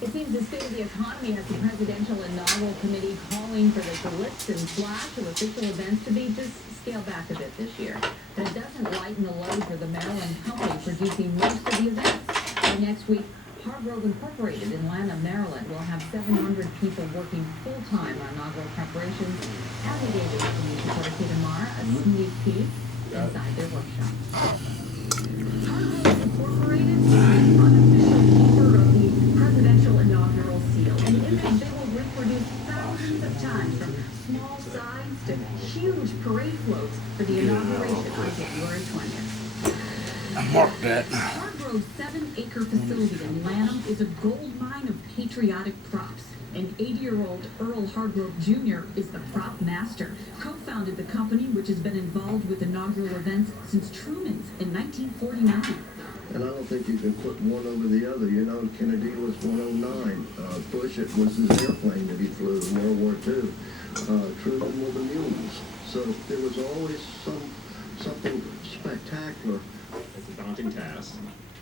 It seems the State of the Economy has the Presidential Inaugural Committee calling for the glitz and flash of official events to be just scaled back a bit this year. But it doesn't lighten the load for the Maryland company producing most of the events. By next week, Hargrove Incorporated in Lanham, Maryland will have 700 people working full-time on inaugural preparations. And they gave the news reporter Kate Amara a sneak peek inside their workshop. Hargrove Incorporated is the unofficial keeper of the presidential inaugural seal, an image they will reproduce thousands of times, from small signs to huge parade floats for the inauguration on January 20th. Mark that. Hargrove's 7-acre facility in Lanham is a gold mine of patriotic props. And 80-year-old Earl Hargrove Jr. is the prop master. Co-founded the company, which has been involved with inaugural events since Truman's in 1949. And I don't think you can put one over the other. You know, Kennedy was 109. Bush, it was his airplane that he flew in World War II. Truman were the mules. So there was always something spectacular. It's a daunting task.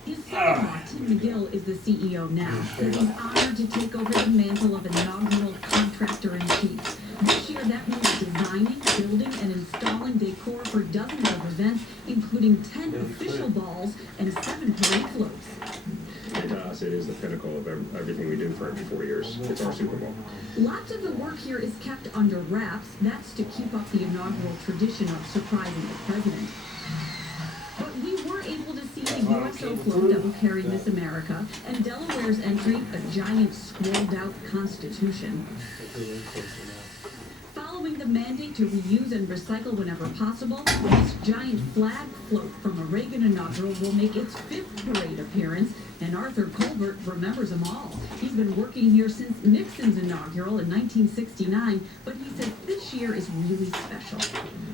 His son-in-law, Tim McGill, is the CEO now. He's honored to take over the mantle of inaugural contractor-in-chief. This year, that means designing, building, and installing decor for dozens of events, including 10 official balls and 7 parade floats. And to us, it is the pinnacle of everything we do for every 4 years. It's our Super Bowl. Lots of the work here is kept under wraps. That's to keep up the inaugural tradition of surprising the president. But we were able to see the USO float that will carry Miss America, and Delaware's entry, a giant scrolled-out Constitution. Following the mandate to reuse and recycle whenever possible, this giant flag float from a Reagan inaugural will make its 5th parade appearance, and Arthur Colbert remembers them all. He's been working here since Nixon's inaugural in 1969, but he says this year is really special.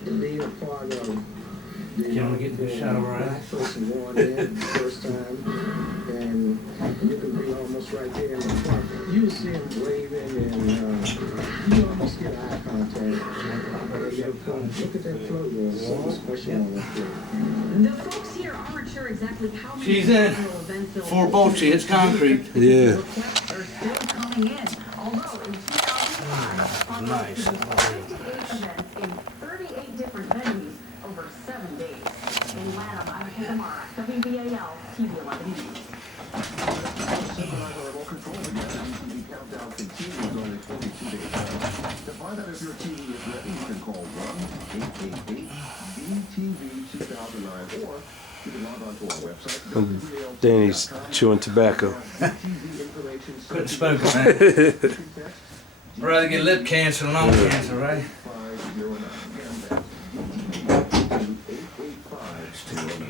To be a part of the Can we get this shot of right? black person going in the first time, and you can be almost right there in the front. You see him waving, and you almost get eye contact. Look at that float, there's something special on that float. The folks here aren't sure exactly how many She's in. inaugural events they'll For Bochi, it's concrete. Yeah. Requests are still coming in. Although in 2005, Nice. 58 events in 38 different venues over 7 days. In Lanham, I'm Kate Amara, WBAL TV 11 News. Remote control again. MTV Countdown continues on a 22-day countdown. To find out if your TV is ready, you can call 1-888-BTV-2009, or you can log on to our website. Danny's chewing tobacco. Couldn't smoke it, man. I'd rather get lip cancer than lung cancer, right?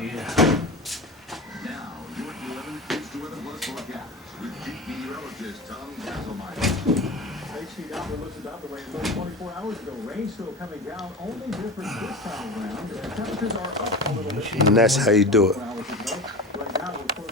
Yeah. Now, your 11 Kids to 11 Plus forecast with Chief Meteorologist Tom Castlemeister. HC Doppler looks at Doppler rain 24 hours ago. Rain still coming down. Only difference this time around. Temperatures are up a little bit. And that's how you do it. Right now we're close